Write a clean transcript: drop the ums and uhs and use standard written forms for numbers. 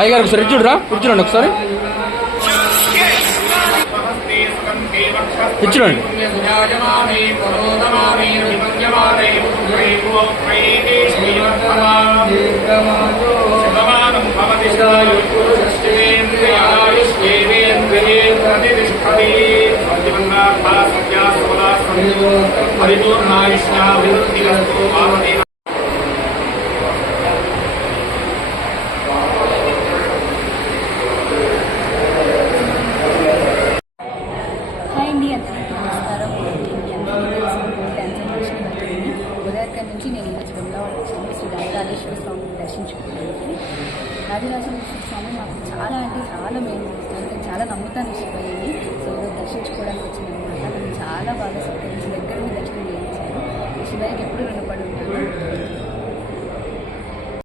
అయ్యగారు ఒకసారి చూడరా, కూర్చోండి ఒకసారి కూర్చోండి. ఉదయక్కడి నుంచి నేను ఈరోజు వెమ్లవాడ వచ్చాను శ్రీ రాజరాజేశ్వర స్వామిని దర్శించుకోవడానికి. రాజరాజేశ్వర స్వామి మాకు చాలా అంటే చాలా మేము చాలా నమ్ముతాను శివయ్యని. సో ఈరోజు దర్శించుకోవడానికి వచ్చిందనమాట. నేను చాలా బాగా సత్కరించి దగ్గర దర్శనం చేయించాను. శివయ్యకి ఎప్పుడు రుణపడి ఉంటాను.